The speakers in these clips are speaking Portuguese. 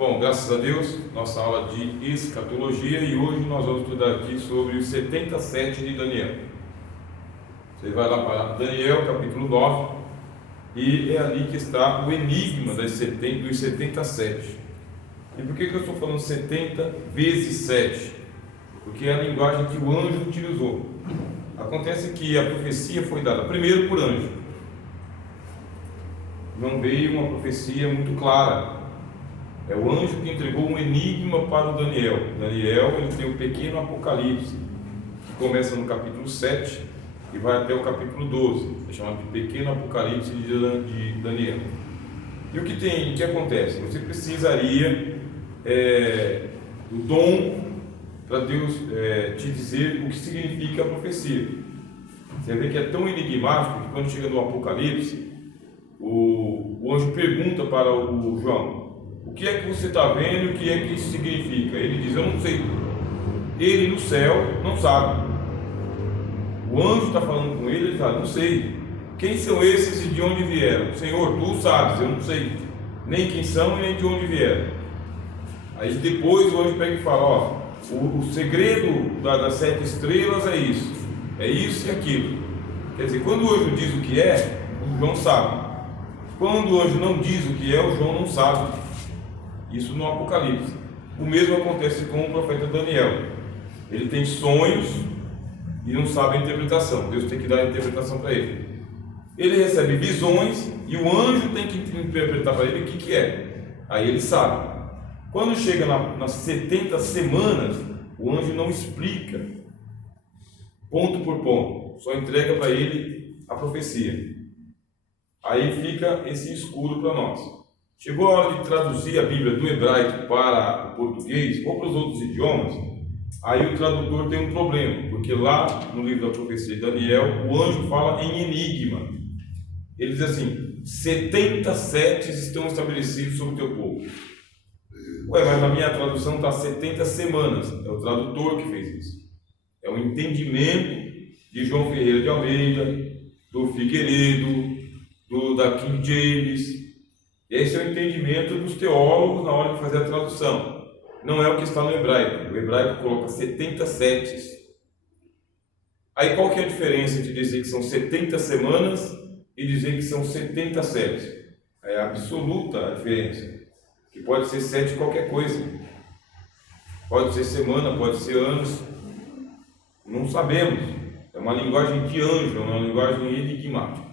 Bom, graças a Deus, nossa aula de escatologia, e hoje nós vamos estudar aqui sobre os 77 de Daniel. Você vai lá para Daniel, capítulo 9, e é ali que está o enigma dos 77. E por que eu estou falando 70 vezes 7? Porque é a linguagem que o anjo utilizou. Acontece que a profecia foi dada primeiro por anjo. Não veio uma profecia muito clara. É o anjo que entregou um enigma para o Daniel. Daniel, ele tem o pequeno Apocalipse, que começa no capítulo 7 e vai até o capítulo 12. É chamado de pequeno Apocalipse de Daniel. E o que acontece? Você precisaria do dom para Deus te dizer o que significa a profecia. Você vê que é tão enigmático que quando chega no Apocalipse, o anjo pergunta para o João: o que é que você está vendo e o que é que isso significa? Ele diz: eu não sei. Ele no céu não sabe. O anjo está falando com ele, ele fala: não sei. Quem são esses e de onde vieram? Senhor, tu sabes, eu não sei. Nem quem são e nem de onde vieram. Aí depois o anjo pega e fala: ó, o segredo das 7 estrelas é isso e aquilo. Quer dizer, quando o anjo diz o que é, o João sabe. Quando o anjo não diz o que é, o João não sabe. Isso no Apocalipse. O mesmo acontece com o profeta Daniel. Ele tem sonhos e não sabe a interpretação. Deus tem que dar a interpretação para ele. Ele recebe visões e o anjo tem que interpretar para ele o que é. Aí ele sabe. Quando chega nas 70 semanas, o anjo não explica ponto por ponto, só entrega para ele a profecia. Aí fica esse escuro para nós. Chegou a hora de traduzir a Bíblia do hebraico para o português ou para os outros idiomas. Aí o tradutor tem um problema, porque lá no livro da profecia de Daniel, o anjo fala em enigma. Ele diz assim: 77 estão estabelecidos sobre o teu povo. Ué, mas na minha tradução está 70 semanas. É o tradutor que fez isso. É o entendimento de João Ferreira de Almeida, do Figueiredo, da King James. Esse é o entendimento dos teólogos na hora de fazer a tradução. Não é o que está no hebraico. O hebraico coloca 77. Aí qual que é a diferença entre dizer que são 70 semanas e dizer que são 77? É absoluta a diferença. Que pode ser 7 qualquer coisa. Pode ser semana, pode ser anos. Não sabemos. É uma linguagem de anjo, é uma linguagem enigmática.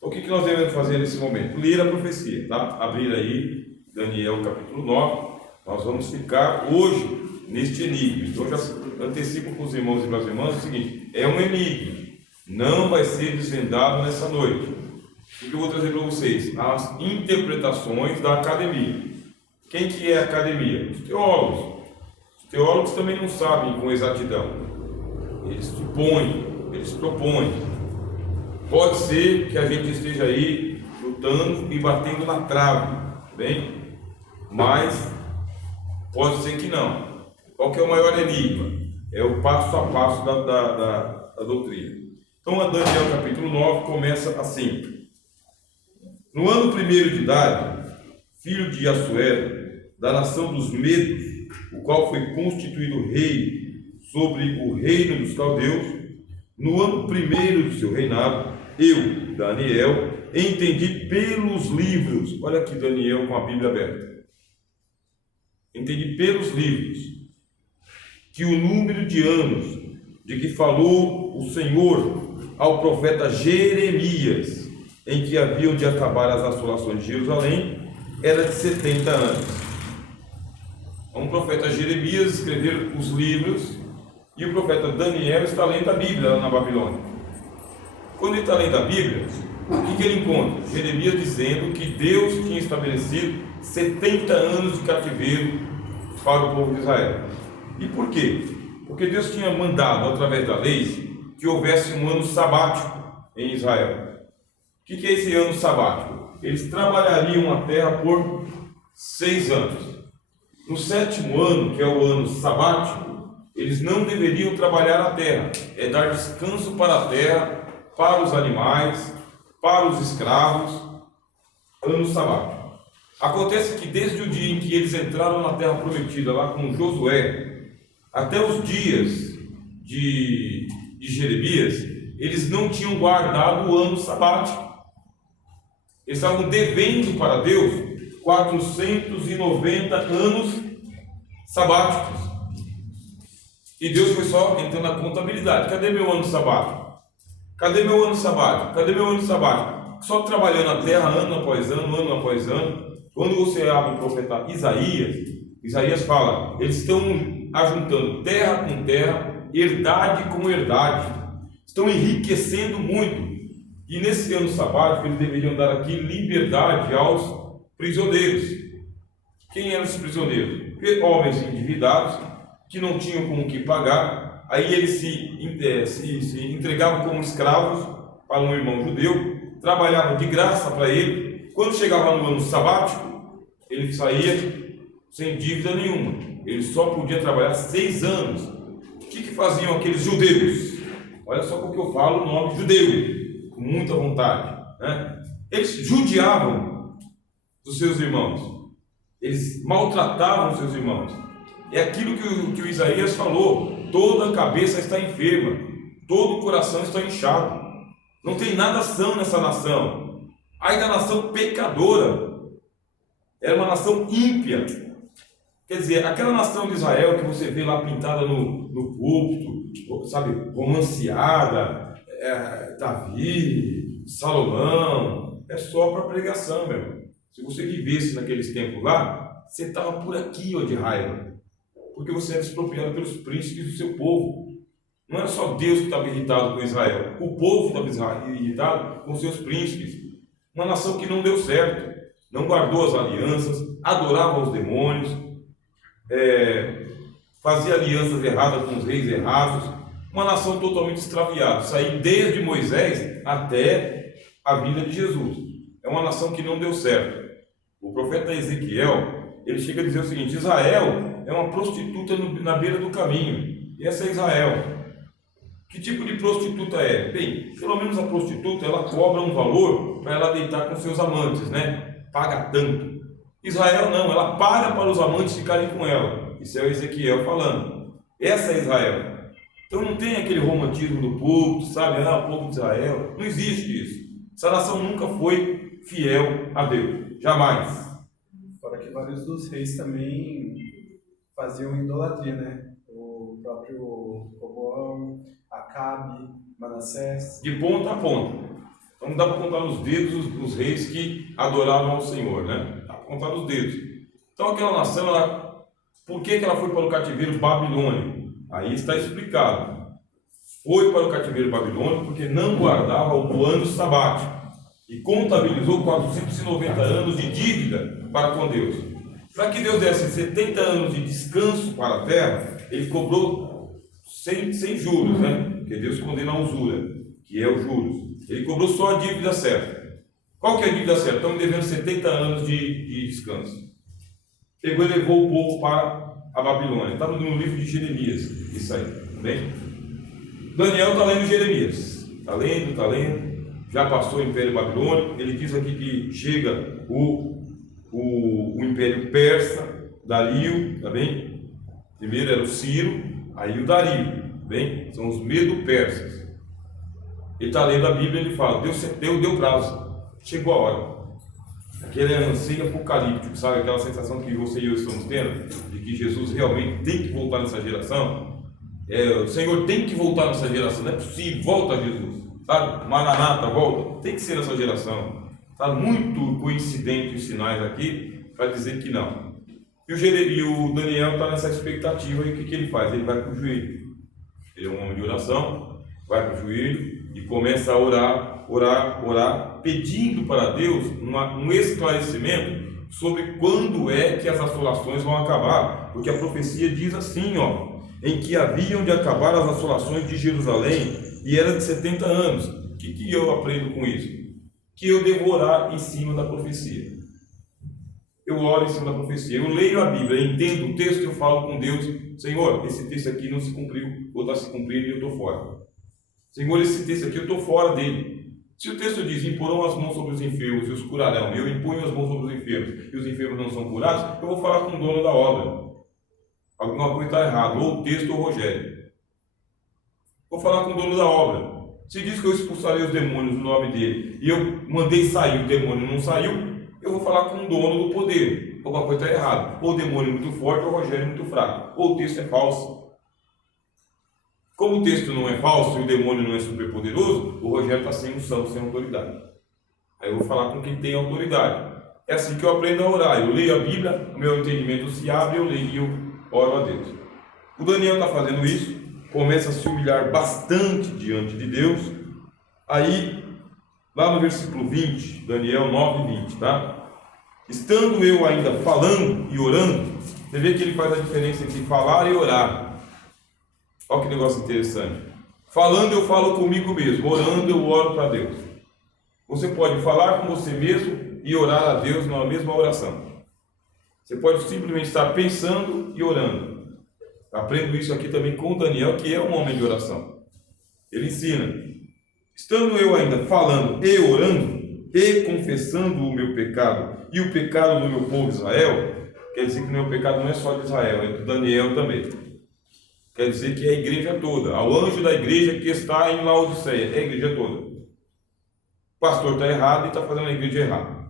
O que nós devemos fazer nesse momento? Ler a profecia, tá? Abrir aí Daniel capítulo 9. Nós vamos ficar hoje neste enigma. Então já antecipo para os irmãos e para as irmãs o seguinte: é um enigma, não vai ser desvendado nessa noite. O que eu vou trazer para vocês? As interpretações da academia. Quem que é a academia? Os teólogos. Os teólogos também não sabem com exatidão. Eles supõem, eles propõem. Pode ser que a gente esteja aí lutando e batendo na trave, bem? Mas pode ser que não. Qual que é o maior enigma? É o passo a passo da doutrina. Então, a Daniel capítulo 9 começa assim: no ano 1º de Dário, filho de Assuero, da nação dos Medos, o qual foi constituído rei sobre o reino dos caldeus, no ano 1º do seu reinado, eu, Daniel, entendi pelos livros. Olha aqui Daniel com a Bíblia aberta. Entendi pelos livros que o número de anos de que falou o Senhor ao profeta Jeremias, em que haviam de acabar as assolações de Jerusalém, era de 70 anos. O profeta Jeremias escreveu os livros e o profeta Daniel está lendo a Bíblia lá na Babilônia. Quando ele está lendo a Bíblia, o que ele encontra? Jeremias dizendo que Deus tinha estabelecido 70 anos de cativeiro para o povo de Israel. E por quê? Porque Deus tinha mandado, através da lei, que houvesse um ano sabático em Israel. O que é esse ano sabático? Eles trabalhariam a terra por 6 anos. No 7º ano, que é o ano sabático, eles não deveriam trabalhar a terra. É dar descanso para a terra, para os animais, para os escravos. Ano sabático. Acontece que desde o dia em que eles entraram na terra prometida, lá com Josué, até os dias de Jeremias, eles não tinham guardado o ano sabático. Eles estavam devendo para Deus 490 anos sabáticos. E Deus foi só entrando na contabilidade. Cadê meu ano sabático? Cadê meu ano sabático? Cadê meu ano sabático? Só trabalhando a terra ano após ano. Quando você abre o profeta Isaías fala, eles estão ajuntando terra com terra, herdade com herdade, estão enriquecendo muito. E nesse ano sabático eles deveriam dar aqui liberdade aos prisioneiros. Quem eram os prisioneiros? Homens endividados, que não tinham com o que pagar. Aí eles se entregavam como escravos para um irmão judeu, trabalhavam de graça para ele. Quando chegava no ano sabático, ele saía sem dívida nenhuma. Ele só podia trabalhar 6 anos. O que faziam aqueles judeus? Olha só porque eu falo o nome judeu, com muita vontade, né? Eles judiavam dos seus irmãos. Eles maltratavam os seus irmãos. É aquilo que o Isaías falou: toda a cabeça está enferma, todo o coração está inchado. Não tem nada são nessa nação. Ai da nação pecadora. Era uma nação ímpia. Quer dizer, aquela nação de Israel que você vê lá pintada no púlpito, sabe, romanceada, Davi, Salomão, é só para pregação, meu irmão. Se você vivesse naqueles tempos lá, você estava por aqui, ó, de raiva, porque você era expropriado pelos príncipes do seu povo. Não era só Deus que estava irritado com Israel, o povo estava irritado com seus príncipes. Uma nação que não deu certo, não guardou as alianças, adorava os demônios, fazia alianças erradas com os reis errados. Uma nação totalmente extraviada, saiu desde Moisés até a vinda de Jesus. É uma nação que não deu certo. O profeta Ezequiel, ele chega a dizer o seguinte: Israel é uma prostituta na beira do caminho. E essa é Israel. Que tipo de prostituta é? Bem, pelo menos a prostituta, ela cobra um valor para ela deitar com seus amantes, né? Paga tanto. Israel não, ela paga para os amantes ficarem com ela. Isso é o Ezequiel falando. Essa é Israel. Então não tem aquele romantismo do púlpito, sabe? O povo de Israel. Não existe isso. Essa nação nunca foi fiel a Deus. Jamais. Fora que vários dos reis também faziam idolatria, né? O próprio Roboão, Acabe, Manassés. De ponta a ponta. Então não dá para contar nos dedos os reis que adoravam ao Senhor, né? Dá para contar nos dedos. Então aquela nação, por que ela foi para o cativeiro babilônico? Aí está explicado. Foi para o cativeiro babilônico porque não guardava o ano sabático e contabilizou 490 anos de dívida para com Deus. Para que Deus desse 70 anos de descanso para a terra, ele cobrou sem juros, né? Porque Deus condena a usura, que é os juros. Ele cobrou só a dívida certa. Qual que é a dívida certa? Estamos devendo 70 anos de descanso. Pegou e levou o povo para a Babilônia. Está no livro de Jeremias, isso aí, tá bem? Daniel está lendo Jeremias. Está lendo. Já passou o Império Babilônico. Ele diz aqui que chega o Império Persa, Dario, tá bem? Primeiro era o Ciro, aí o Dario, tá bem? São os medo-persas. Ele está lendo a Bíblia e ele fala: Deus deu prazo, chegou a hora. Aquele anseio apocalíptico, sabe? Aquela sensação que você e eu estamos tendo, de que Jesus realmente tem que voltar nessa geração. O Senhor tem que voltar nessa geração, não é possível, volta Jesus, sabe? Maranata, volta, tem que ser nessa geração. Está muito coincidente os sinais aqui para dizer que não. E o Daniel está nessa expectativa. E o que ele faz? Ele vai para o joelho. Ele é um homem de oração, vai para o joelho e começa a orar, pedindo para Deus um esclarecimento sobre quando é que as assolações vão acabar. Porque a profecia diz assim, em que haviam de acabar as assolações de Jerusalém, e era de 70 anos. O que eu aprendo com isso? Que eu devo orar em cima da profecia. Eu oro em cima da profecia. Eu leio a Bíblia, entendo o texto, eu falo com Deus: Senhor, esse texto aqui não se cumpriu, ou está se cumprindo e eu estou fora. Senhor, esse texto aqui eu estou fora dele. Se o texto diz, imporão as mãos sobre os enfermos e os curarão, e eu imponho as mãos sobre os enfermos e os enfermos não são curados, eu vou falar com o dono da obra. Alguma coisa está errada, ou o texto ou o Rogério. Vou falar com o dono da obra. Se diz que eu expulsarei os demônios no nome dele, e eu mandei sair, o demônio não saiu, eu vou falar com o dono do poder. Alguma coisa está errada. Ou o demônio é muito forte, ou o Rogério é muito fraco. Ou o texto é falso. Como o texto não é falso e o demônio não é superpoderoso, o Rogério está sem unção, sem autoridade. Aí eu vou falar com quem tem autoridade. É assim que eu aprendo a orar. Eu leio a Bíblia, o meu entendimento se abre, eu leio e eu oro a Deus. O Daniel está fazendo isso, começa a se humilhar bastante diante de Deus. Aí, lá no versículo 20, Daniel 9:20, tá? Estando eu ainda falando e orando, você vê que ele faz a diferença entre falar e orar. Olha que negócio interessante. Falando eu falo comigo mesmo, orando eu oro para Deus. Você pode falar com você mesmo e orar a Deus na mesma oração. Você pode simplesmente estar pensando e orando. Aprendo isso aqui também com o Daniel, que é um homem de oração. Ele ensina. Estando eu ainda falando e orando, e confessando o meu pecado e o pecado do meu povo Israel, quer dizer que o meu pecado não é só de Israel, é de Daniel também. Quer dizer que é a igreja toda, ao anjo da igreja que está em Laodiceia, é a igreja toda. O pastor está errado e está fazendo a igreja errada.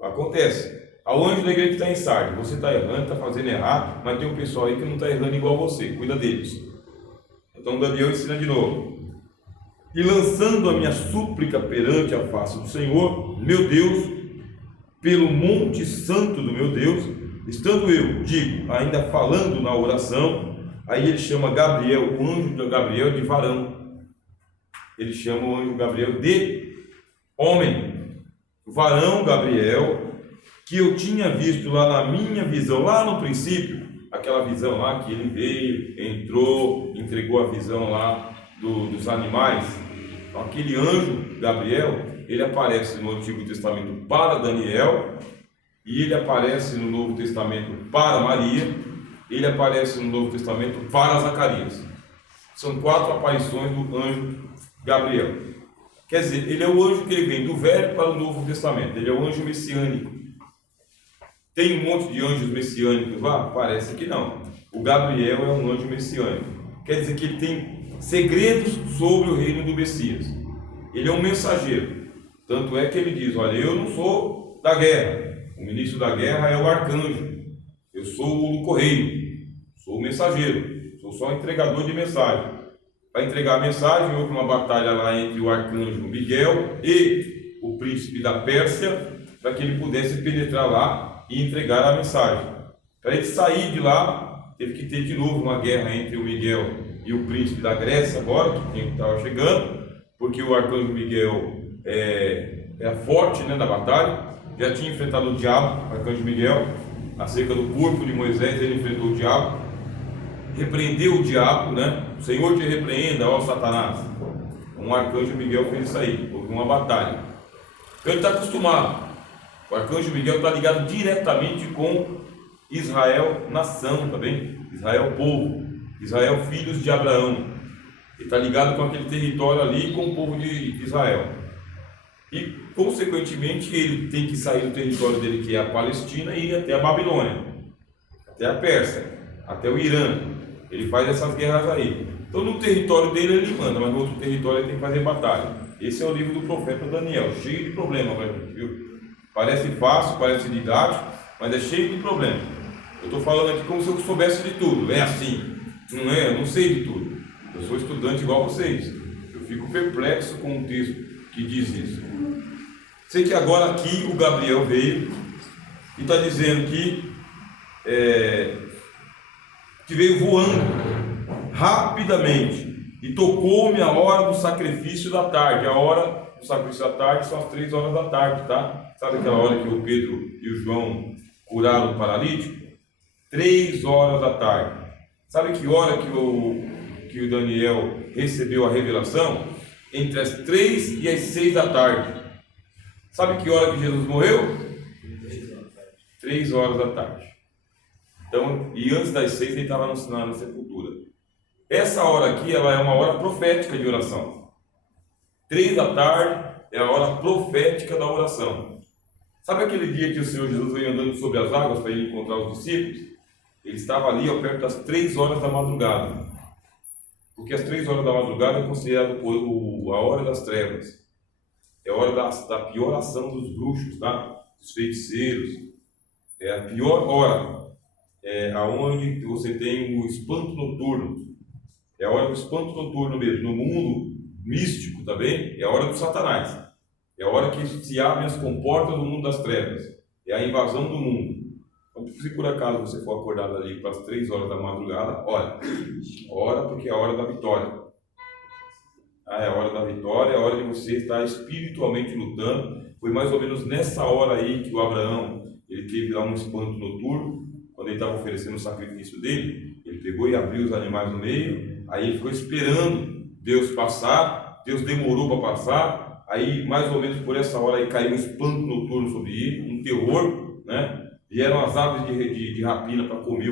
Acontece. Ao anjo da igreja que está em Sardes, você está errando, está fazendo errado, mas tem um pessoal aí que não está errando igual você, cuida deles. Então Daniel ensina de novo. E lançando a minha súplica perante a face do Senhor, meu Deus, pelo monte santo do meu Deus, estando eu, digo, ainda falando na oração, aí ele chama Gabriel, o anjo de Gabriel, de varão. Ele chama o anjo Gabriel de homem. Varão Gabriel, que eu tinha visto lá na minha visão, lá no princípio, aquela visão lá que ele veio, entrou, entregou a visão lá dos animais. Então, aquele anjo Gabriel, ele aparece no Antigo Testamento para Daniel, e ele aparece no Novo Testamento para Maria, ele aparece no Novo Testamento para Zacarias. São 4 aparições do anjo Gabriel. Quer dizer, ele é o anjo que ele vem do Velho para o Novo Testamento, ele é o anjo messiânico. Tem um monte de anjos messiânicos lá? Parece que não. O Gabriel é um anjo messiânico. Quer dizer que ele tem segredos sobre o reino do Messias. Ele é um mensageiro. Tanto é que ele diz, olha, eu não sou da guerra. O ministro da guerra é o arcanjo. Eu sou o correio. Sou o mensageiro. Sou só o entregador de mensagem. Para entregar a mensagem, houve uma batalha lá entre o arcanjo Miguel e o príncipe da Pérsia, para que ele pudesse penetrar lá e entregar a mensagem. Para ele sair de lá, teve que ter de novo uma guerra entre o Miguel e o príncipe da Grécia, agora, que estava chegando, porque o arcanjo Miguel é forte, né, na batalha, já tinha enfrentado o diabo, o arcanjo Miguel, acerca do corpo de Moisés, ele enfrentou o diabo, repreendeu o diabo, né? O Senhor te repreenda, ó Satanás. Um arcanjo Miguel fez isso aí, houve uma batalha. Então ele está acostumado. O arcanjo Miguel está ligado diretamente com Israel, nação, tá bem? Israel, povo. Israel, filhos de Abraão. Ele está ligado com aquele território ali, com o povo de Israel. E, consequentemente, ele tem que sair do território dele, que é a Palestina, e ir até a Babilônia, até a Pérsia, até o Irã. Ele faz essas guerras aí. Então, no território dele, ele manda, mas no outro território, ele tem que fazer batalha. Esse é o livro do profeta Daniel, cheio de problemas para a gente, viu? Parece fácil, parece didático, mas é cheio de problemas. Eu estou falando aqui como se eu soubesse de tudo. É assim, não é? Eu não sei de tudo. Eu sou estudante igual vocês. Eu fico perplexo com o texto que diz isso. Sei que agora aqui o Gabriel veio e está dizendo que veio voando rapidamente e tocou-me a hora do sacrifício da tarde. A hora do sacrifício da tarde são as 3 horas da tarde, tá? Sabe aquela hora que o Pedro e o João curaram o paralítico? 3 horas da tarde. Sabe que hora que o Daniel recebeu a revelação? Entre as 3 e as 6 da tarde. Sabe que hora que Jesus morreu? 3 horas da tarde. Então, e antes das 6 ele estava na sepultura. Essa hora aqui, ela é uma hora profética de oração. 3 da tarde é a hora profética da oração. Sabe aquele dia que o Senhor Jesus veio andando sobre as águas para ir encontrar os discípulos? Ele estava ali ao perto das 3 horas da madrugada. Porque as 3 horas da madrugada é considerado a hora das trevas. É a hora da pior ação dos bruxos, tá? Dos feiticeiros. É a pior hora. É aonde você tem o espanto noturno. É a hora do espanto noturno mesmo. No mundo místico também, é a hora do Satanás. É a hora que se abrem as comportas do mundo das trevas. É a invasão do mundo. Então, se por acaso você for acordado ali para as 3 horas da madrugada, ora porque é a hora da vitória. É a hora da vitória, é a hora de você estar espiritualmente lutando. Foi mais ou menos nessa hora aí que o Abraão, ele teve lá um espanto noturno, quando ele estava oferecendo o sacrifício dele, ele pegou e abriu os animais no meio, aí ele ficou esperando Deus passar, Deus demorou para passar, aí mais ou menos por essa hora aí caiu um espanto noturno sobre ele, um terror, né? Vieram as aves de rapina para comer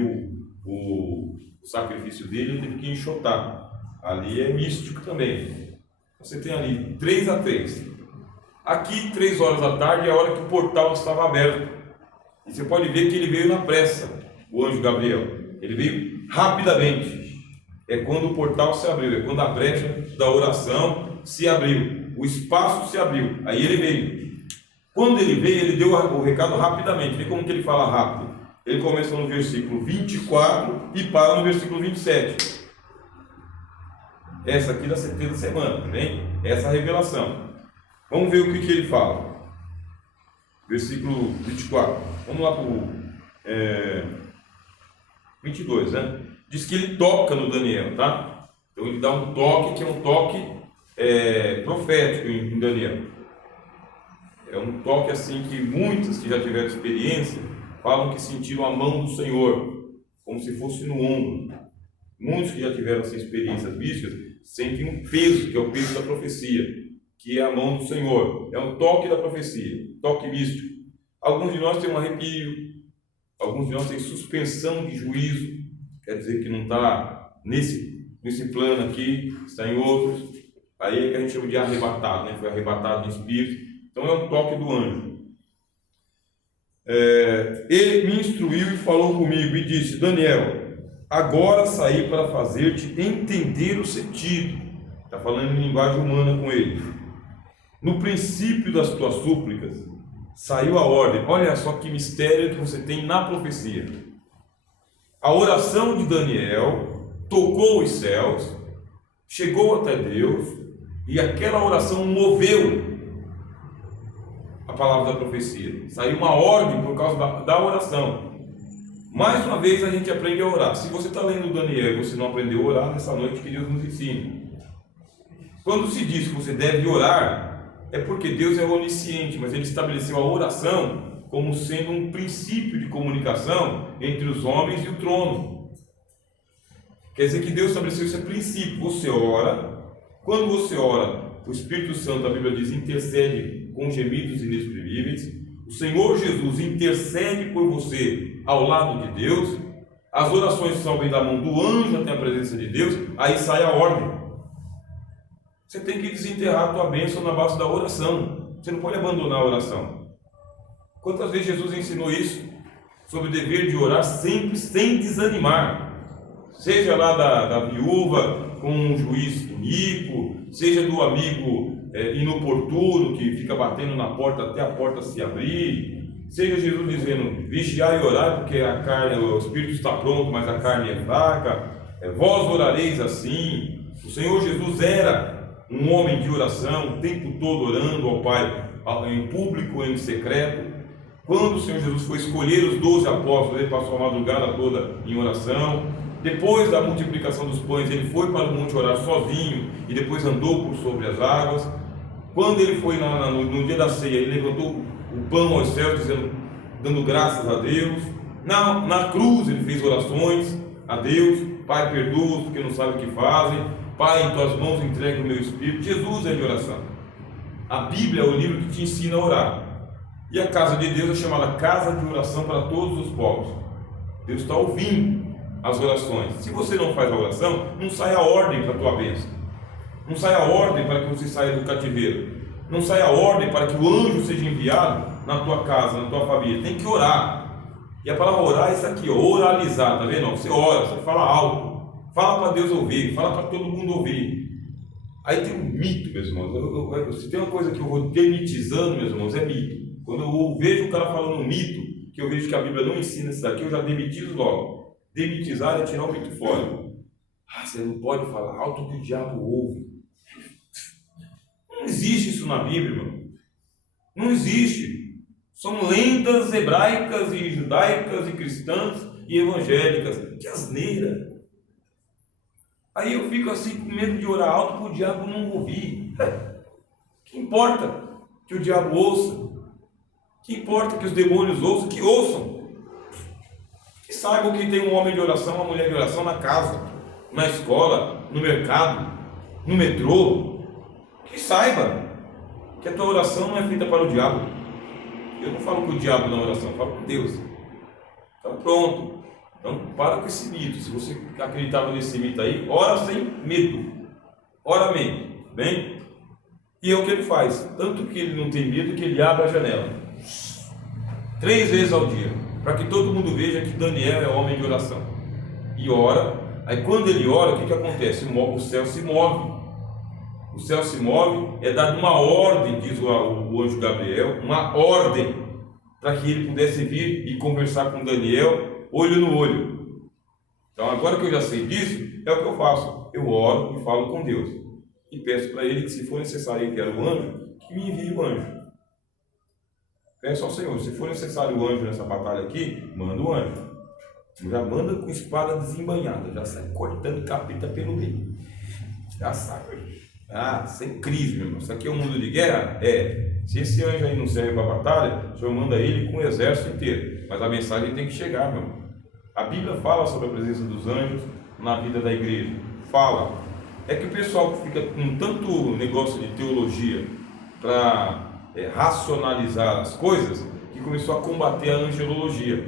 o sacrifício dele, ele teve que enxotar. Ali é místico também. Você tem ali 3 a 3. Aqui, 3 horas da tarde, é a hora que o portal estava aberto. E você pode ver que ele veio na pressa, o anjo Gabriel. Ele veio rapidamente. É quando o portal se abriu, é quando a brecha da oração se abriu. O espaço se abriu. Aí ele veio. Quando ele veio, ele deu o recado rapidamente. Vê como que ele fala rápido. Ele começa no versículo 24 e para no versículo 27. Essa aqui da 70 semana, tá bem? Essa revelação. Vamos ver o que ele fala. Versículo 24. Vamos lá para o 22, né? Diz que ele toca no Daniel, tá? Então ele dá um toque, que é um toque profético em Daniel. É um toque assim que muitos que já tiveram experiência falam que sentiram a mão do Senhor, como se fosse no ombro. Muitos que já tiveram essas experiências místicas sentem um peso, que é o peso da profecia, que é a mão do Senhor. É um toque da profecia, toque místico. Alguns de nós têm um arrepio, alguns de nós têm suspensão de juízo, quer dizer que não está nesse plano aqui, está em outros. Aí é que a gente chama de arrebatado, né? Foi arrebatado no espírito. Então é um toque do anjo. Ele me instruiu e falou comigo e disse: Daniel, agora saí para fazer-te entender o sentido. Está falando em linguagem humana com ele. No princípio das tuas súplicas saiu a ordem. Olha só que mistério que você tem na profecia. A oração de Daniel tocou os céus, chegou até Deus, e aquela oração moveu a palavra da profecia. Saiu uma ordem por causa da oração. Mais uma vez a gente aprende a orar. Se você está lendo Daniel e você não aprendeu a orar, nessa noite que Deus nos ensine. Quando se diz que você deve orar, é porque Deus é onisciente, mas Ele estabeleceu a oração como sendo um princípio de comunicação entre os homens e o trono. Quer dizer que Deus estabeleceu esse princípio. Você ora, quando você ora, o Espírito Santo, a Bíblia diz, intercede com gemidos inexprimíveis. O Senhor Jesus intercede por você ao lado de Deus. As orações sobem da mão do anjo até a presença de Deus. Aí sai a ordem. Você tem que desenterrar a tua bênção na base da oração. Você não pode abandonar a oração. Quantas vezes Jesus ensinou isso? Sobre o dever de orar sempre sem desanimar. Seja lá da viúva com um juiz iníquo, seja do amigo inoportuno que fica batendo na porta até a porta se abrir, seja Jesus dizendo: vigiai e orai, porque a carne, o espírito está pronto, mas a carne é fraca. Vós orareis assim. O Senhor Jesus era um homem de oração, o tempo todo orando ao Pai, em público ou em secreto. Quando o Senhor Jesus foi escolher os 12 apóstolos, ele passou a madrugada toda em oração. Depois da multiplicação dos pães, ele foi para o monte orar sozinho e depois andou por sobre as águas. Quando ele foi no dia da ceia, ele levantou o pão aos céus, dando graças a Deus. Na cruz ele fez orações a Deus: Pai, perdoa-os porque não sabem o que fazem. Pai, em tuas mãos entrego o meu espírito. Jesus é de oração. A Bíblia é o livro que te ensina a orar. E a casa de Deus é chamada casa de oração para todos os povos. Deus está ouvindo as orações. Se você não faz a oração, não sai a ordem para a tua bênção. Não sai a ordem para que você saia do cativeiro. Não sai a ordem para que o anjo seja enviado na tua casa, na tua família. Tem que orar. E a palavra orar é isso aqui, ó, oralizar, tá vendo? Você ora, você fala alto, fala para Deus ouvir, fala para todo mundo ouvir. Aí tem um mito, meus irmãos. Se tem uma coisa que eu vou demitizando, meus irmãos, é mito. Quando eu vejo o cara falando um mito, que eu vejo que a Bíblia não ensina isso daqui, eu já demitizo logo. Demitizar é tirar o mito fora. Você não pode falar alto que o diabo ouve. Não existe isso na Bíblia, irmão. Não existe. São lendas hebraicas e judaicas e cristãs e evangélicas. Que asneira! Aí eu fico assim com medo de orar alto para o diabo não ouvir. Que importa que o diabo ouça? Que importa que os demônios ouçam? Que ouçam. Que saibam que tem um homem de oração, uma mulher de oração na casa, na escola, no mercado, no metrô. Que saiba que a tua oração não é feita para o diabo. Eu não falo com o diabo na oração, eu falo com Deus. Então pronto. Então para com esse mito. Se você acreditava nesse mito aí, ora sem medo. Ora amém. Bem? E é o que ele faz. Tanto que ele não tem medo que ele abre a janela 3 vezes ao dia. Para que todo mundo veja que Daniel é homem de oração. E ora. Aí quando ele ora, o que acontece? O céu se move. O céu se move, é dada uma ordem, diz o anjo Gabriel, uma ordem para que ele pudesse vir e conversar com Daniel, olho no olho. Então agora que eu já sei disso, é o que eu faço. Eu oro e falo com Deus. E peço para ele que, se for necessário que era o anjo, que me envie o anjo. Peço ao Senhor, se for necessário o anjo nessa batalha aqui, manda o anjo. Já manda com espada desembanhada, já sai cortando capita pelo meio. Já sai. Sem crise, meu irmão. Isso aqui é um mundo de guerra? Se esse anjo aí não serve para a batalha, o Senhor manda ele com o exército inteiro. Mas a mensagem tem que chegar, meu irmão. A Bíblia fala sobre a presença dos anjos na vida da igreja. Fala. É que o pessoal que fica com tanto negócio de teologia para racionalizar as coisas, que começou a combater a angelologia.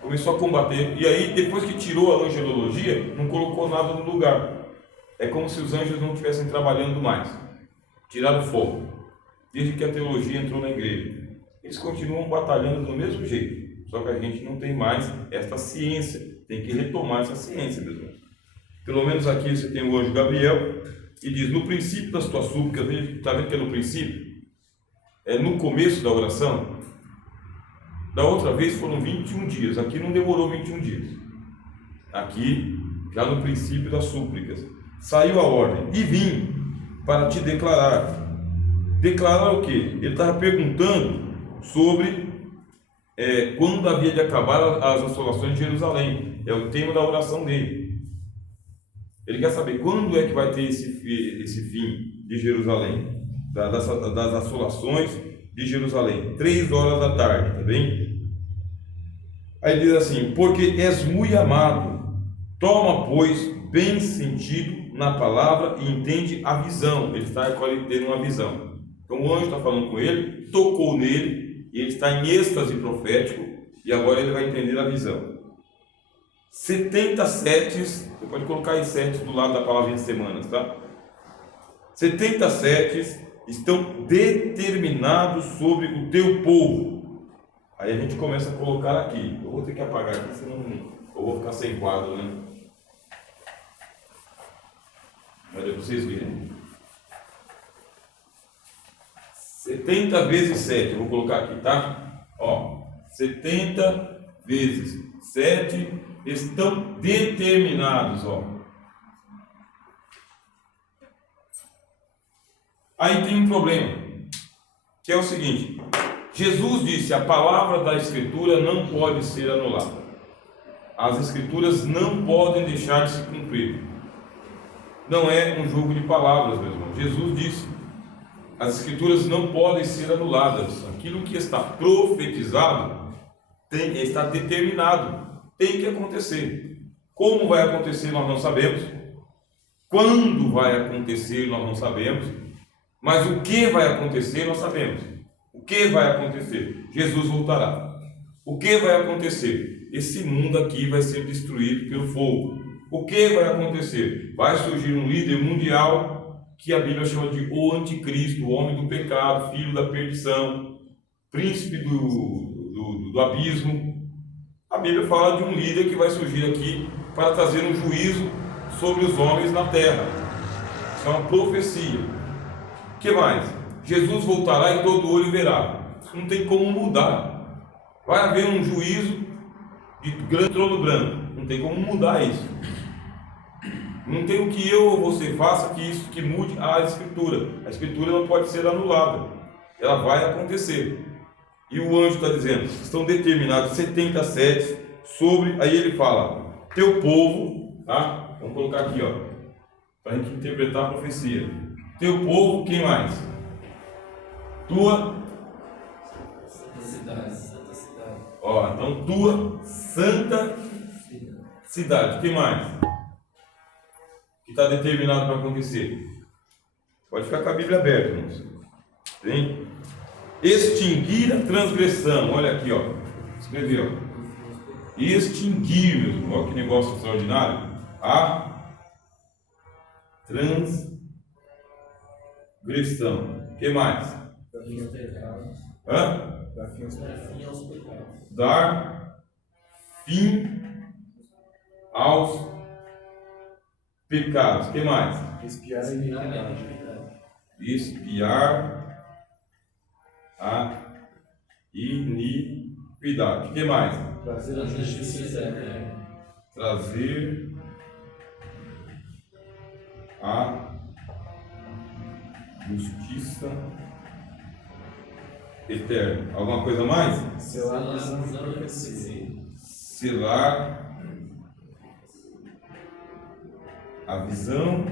Começou a combater. E aí, depois que tirou a angelologia, não colocou nada no lugar. É como se os anjos não estivessem trabalhando mais. Tiraram o fogo. Desde que a teologia entrou na igreja. Eles continuam batalhando do mesmo jeito. Só que a gente não tem mais esta ciência. Tem que retomar essa ciência, meus irmãos. Pelo menos aqui você tem o anjo Gabriel. E diz, no princípio das tuas súplicas. Está vendo que é no princípio? É no começo da oração. Da outra vez foram 21 dias. Aqui não demorou 21 dias. Aqui, já no princípio das súplicas. Saiu a ordem, e vim para te declarar. Declarar o quê? Ele estava perguntando sobre quando havia de acabar as assolações de Jerusalém. É o tema da oração dele. Ele quer saber quando é que vai ter esse fim de Jerusalém, das assolações de Jerusalém. 3 horas da tarde, tá bem? Aí diz assim, porque és muito amado, toma, pois, bem sentido na palavra e entende a visão. Ele está tendo uma visão. Então o anjo está falando com ele, tocou nele, e ele está em êxtase profético, e agora ele vai entender a visão. 70 setes, você pode colocar aí setes do lado da palavra de semanas, tá? 70 setes estão determinados sobre o teu povo. Aí a gente começa a colocar aqui. Eu vou ter que apagar aqui, senão eu vou ficar sem quadro, né? Olha para vocês verem. 70 vezes 7, eu vou colocar aqui, tá? 70 vezes 7 estão determinados, Aí tem um problema, que é o seguinte: Jesus disse, a palavra da Escritura não pode ser anulada. As Escrituras não podem deixar de se cumprir. Não é um jogo de palavras, meu irmão. Jesus disse, as Escrituras não podem ser anuladas. Aquilo que está profetizado está determinado, tem que acontecer. Como vai acontecer nós não sabemos. Quando vai acontecer nós não sabemos. Mas o que vai acontecer nós sabemos. O que vai acontecer? Jesus voltará. O que vai acontecer? Esse mundo aqui vai ser destruído pelo fogo. O que vai acontecer? Vai surgir um líder mundial que a Bíblia chama de o anticristo, o homem do pecado, filho da perdição, príncipe do abismo. A Bíblia fala de um líder que vai surgir aqui para trazer um juízo sobre os homens na terra. Isso é uma profecia. O que mais? Jesus voltará e todo olho verá. Isso não tem como mudar. Vai haver um juízo de grande trono branco. Não tem como mudar isso. Não tem o que eu ou você faça que mude a Escritura. A Escritura não pode ser anulada. Ela vai acontecer. E o anjo está dizendo, estão determinados 77 sobre, aí ele fala, teu povo, tá? Vamos colocar aqui, ó, para a gente interpretar a profecia. Teu povo, quem mais? Tua cidade, santa cidade. Ó, então tua santa cidade, quem mais? Que está determinado para acontecer? Pode ficar com a Bíblia aberta, irmãos. Tem? Extinguir a transgressão, olha aqui, ó, escreveu, extinguir, meu irmão, ó, que negócio extraordinário, a transgressão, o que mais? Dar fim aos pecados. Hã? Dar fim aos pecados. Dar fim aos pecados, o que mais? Espiar a iniquidade. Espiar a iniquidade. O que mais? Trazer a justiça eterna. Trazer a justiça eterna. Alguma coisa mais? Selar a visão de profecia. Selar a visão